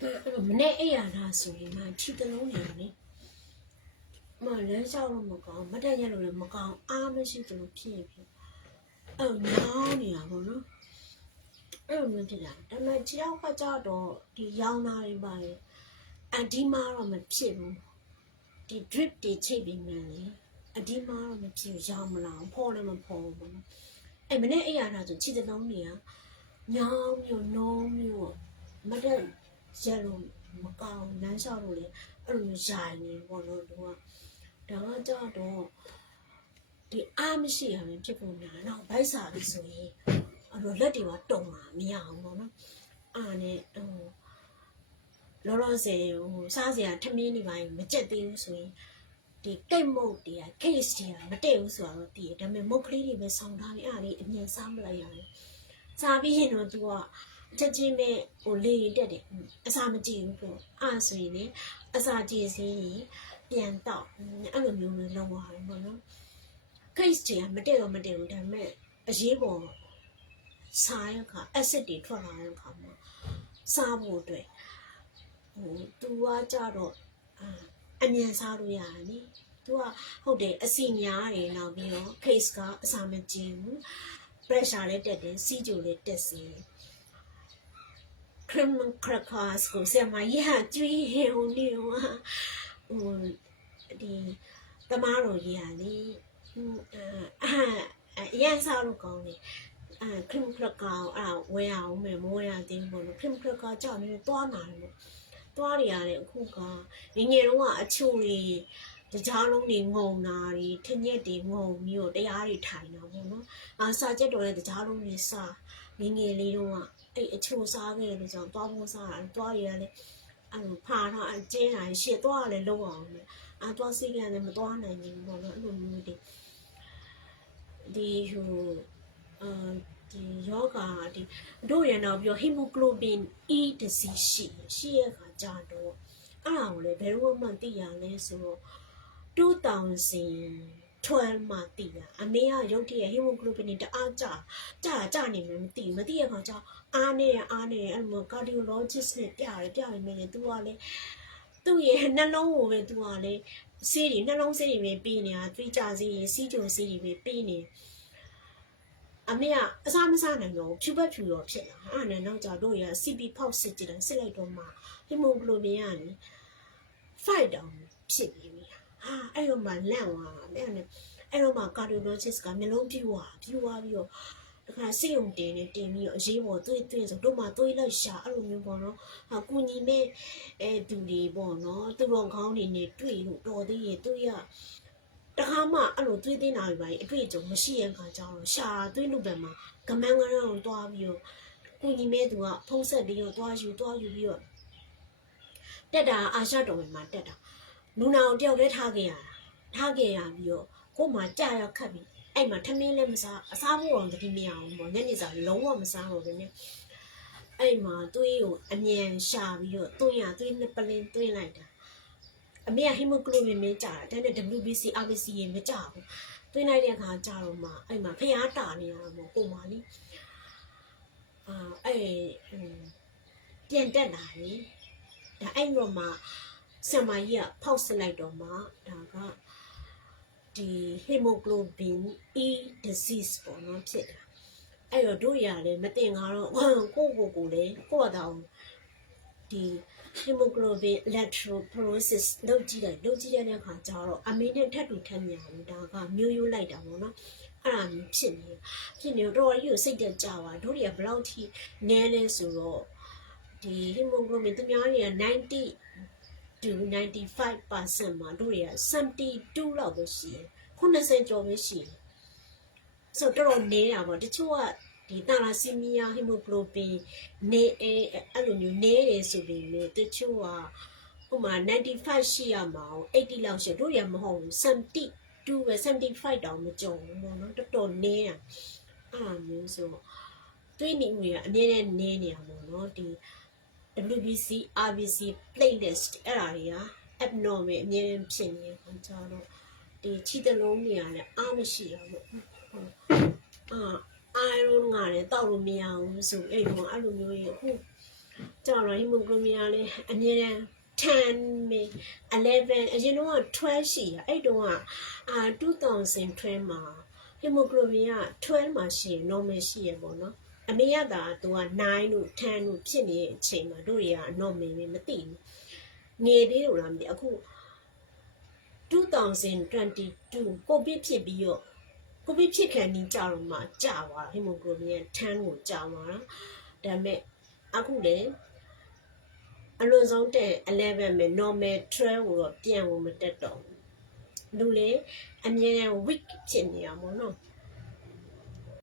မနေ့အိယာလာဆိုရင်မှခြေတလုံးနေတယ်မလဲလျှောက်လို့မကောင်းမတက်ရလို့လည်းမကောင်းအားမရှိသလိုဖြစ်ဖြစ်အဲ့ညောင်းနေတာပေါ့နော်အဲ့လိုမျိုးဖြစ်တာဒါပေမဲ့ခြေထောက်ကကြတော့ဒီရောင်းသားတွေပါလေအဒီမာတော့မဖြစ်ဘူးဒီ drip တွေချိတ်ပြီးမှန်းလေအဒီမာတော့မဖြစ်ဘူးရောင်းမလာဖော်လည်းမဖော်ဘူးပေါ့နော်အဲ့မနေ့အိယာလာဆိုခြေတလုံးနေရညောင်းမျိုးနှုံးမျိုးမတက်ရလို့မကောင်းလမ်းလျှောက်လို့လေအဲ့လိုမျိုးရိုင်နေပေါ့နော်သူကဒါကကြတော့ဒီအားမရှိရရင်ဖြစ်ပုံများတော့ဗိုက်စာပြီဆိုရင်အဲ့လိုလက်တွေမှာတုံမှာမရအောင်ပေါ့နော်အားနဲ့လောလောဆယ်စားစရာထမင်းတွေပိုင်းမကြက်သေးဘူးဆိုရင်ဒီကိတ်မုတ်တွေက case တွေကမတည့်ဘူးဆိုတော့တည်တယ်ဒါပေမဲ့မုတ်ကလေးတွေပဲဆောင်းထားပြီးအားလေးအမြင်စားမလိုက်ရတယ်စားပြီးရင်တော့ तू ကချက်ချင်းပဲလေတက်တယ်အစာမကြည့်ဘူးပေါ့အားဆိုရင်လေအစာကြည့်စီပြန်တော့အဲ့လိုမျိုးလုံးဝရတယ်ပေါ့နော် case တွေကမတည့်တော့မတည့်ဘူးဒါပေမဲ့အရေးပေါ်စားရခါ acid တွေထွက်လာတဲ့အခါမှာစားဖို့အတွက်သူကကြတော့အမြန်စားလို့ရတယ်နိသူကဟုတ်တယ်အစီများတယ်နောက်ပြီးတော့ case ကအစာမကြည့်ဘူး pressure လည်းတက်တယ်စီးကြိုလည်းတက်စီcream crackers ကိုဆရာမကြီးကကျွေးဟိုနေဒီတမားတော်ကြီးကလေရန်စားလို့ကောင်းတယ်cream cracker ဝယ်အောင်မယ်မဝယ်ရသေးဘူးပေါ့နော် cream cracker ကြောက်နေသွားနာတယ်သွားရရတယ်အခုကငယ်တော့အချိုတွေတကြားလုံးတွေငုံနာတွေထညက်တွေငုံပြီးတော့တရားတွေထိုင်တာပေါ့နော်စာချက်တော်လည်းတကြားလုံးတွေစားငယ်လေးတော့အဲ့အချိုစားခဲ့လို့ကြောင့်သွားဖို့စားတာသွားရလည်းဖာတော့အကျင်းတာရှေ့သွားလည်းလုံးအောင်သွားစိတ်ကလည်းမသွားနိုင်ဘူးပေါ့နော်အဲ့လိုမျိုးဒီဒီယောဂါဒီတို့ရတော့ပြော hemoglobin E disease ရှိရခါကြတော့အဲ့ဒါကိုလည်းဘယ်လိုမှသိရလဲဆိုတော့2012မှာသိတာအမေကရုတ်တရက် hemoglobin တအားကြနေမှမသိရခါကျအားနေအဲ့လို cardiologist နဲ့ပြနေမယ်လေသူကလေသူ့ရဲ့နှလုံးကိုပဲသူကလေဆေးတွေနှလုံးဆေးတွေပဲပေးနေတာသွေးကြဆေးတွေစီးကြိုဆေးတွေပဲပေးနေအမေကအစားမစားနိုင်တော့ဖြူပတ်ဖြူရောဖြစ်လာအဲ့နဲ့နောက်ကြတို့ရ CP ဖောက်စစ်ကြည့်တယ်စစ်လိုက်တော့မှ hemoglobin ကနေ5တောင်ဖြစ်ပြီးပြီအဲ့တော့မှလန့်သွားတာအဲ့တော့မှ cardiologist ကမျိုးလုံးပြူသွားပြီးတော့တခါစိတ်ုံတင်ပြီးတော့အရေးပေါ်သွေးဆိုတို့မှသွေးလိုက်ရှာအဲ့လိုမျိုးပေါ့နော်ကုညီမဲ့သူတွေပေါ့နော်သူတော်ကောင်းတွေနဲ့တွေ့လို့တော်သေးရဲ့သူရတခါမှအဲ့လိုသွေးသိန်းတာတွေပါအတွေ့အကြုံမရှိရခါကျတော့ရှာသွေးလူပံမှာကမန်းကရအောင်တွားပြီးတော့ကုညီမဲ့သူကဖုံးဆက်ပြီးတော့တွားယူပြီးတော့တက်တာအာရှတော်ဝင်မှာတက်တာလူနာကိုတယောက်တည်းထားခဲ့ရပြီးတော့ကို့မှာကြာရခတ်ပြီးအဲ့မှာထမင်းလည်းမစားအစားဖို့အောင်တတိမရအောင်ပေါ့ညနေစာလုံးဝမစားတော့ဘူးနဲ့အဲ့မှာသွေးကိုအမြန်ရှာပြီးတော့သွေးနှစ်ပလင်းသွင်းလိုက်တာအမေက hemoglobin မကြာတာတဲ့ WBC RBC ရေမကြာဘူးသွင်းလိုက်တဲ့အခါကြာတော့မှအဲ့မှာဖျားတာနေတာပေါ့ကိုမလေးပြန်တက်လာပြီဒါအဲ့တော့မှဆရာမကြီးကဖောက်စစ်လိုက်တော့မှဒါကဒီ hemoglobin E disease ပေါ့နော်ဖြစ်တာအဲ့တော့တို့ရတယ်မတင်ကတော့ကိုလည်းကိုယ့်အတောင်ဒီ hemoglobin electrophoresis လုပ်ကြည့်တဲ့အခါကျတော့အမေနဲ့ထပ်တူထပ်မြန်ဘူးဒါကမျိုးရိုးလိုက်တာပေါ့နော်အဲ့ဒါမျိုးဖြစ်နေတော့ကြီးကိုစိတ်တက်ကြပါတို့တွေကဘယ်လောက်ထိနည်းလဲဆိုတော့ဒီ hemoglobin သူများတွေက90 to 95% မှာတို့တွေက72လောက်ပဲရှိတယ်90ကျော်ပဲရှိတယ်ဆိုတော့တော်နည်းတာပေါ့တချို့ကဒီတာလာစီမီယာ hemoglobin နေအဲ့လိုမျိုးနေတယ်ဆိုပြီးလေတချို့ကဥမာ95ရှိရမှာ80လောက်ရှိတို့ရမဟုတ်ဘူး72ပဲ75တောင်မကျော်ဘူးပေါ့နော်တော်နည်းอ่ะအဲ့မျိုးဆိုသွေးနေမှုတွေကအနည်းနဲ့နည်းနေတာပေါ့နော်ဒီ WBC RBC platelet အဲ့ဒါတွေက abnormal အမြဲဖြစ်နေခါကြတော့ဒီခြေတလုံးတွေလည်းအားမရှိရဘူးiron ကလည်းတောက်လို့မရဘူးဆိုအဲ့လိုမျိုးကြီးအခု ကြောက်တော့ hemoglobin ကလည်းအမြဲတမ်း10 11အရင်တော့12ရှိရအဲ့တုန်းက2012မှာ hemoglobin က12မှာရှိရင် normal ရှိရပေါ့နော်အမေရတာသူက9တို့10တို့ဖြစ်နေတဲ့အချိန်မှာတို့တွေက normal ပဲမသိဘူးငယ်သေးလို့လားမသိအခု2022ကိုဗစ်ဖြစ်ပြီးတော့ကိုဗစ်ဖြစ်ခံနေကြတော့မှကြာသွား hemoglobin 10ကိုကြာသွားတာဒါပေမဲ့အခုလည်းအလွန်ဆုံးတဲ့11ပဲ normal 12ကိုတော့ပြန်ဖို့မတက်တော့ဘူးလူလေအမြဲတမ်း weak ဖြစ်နေတာပေါ့နော်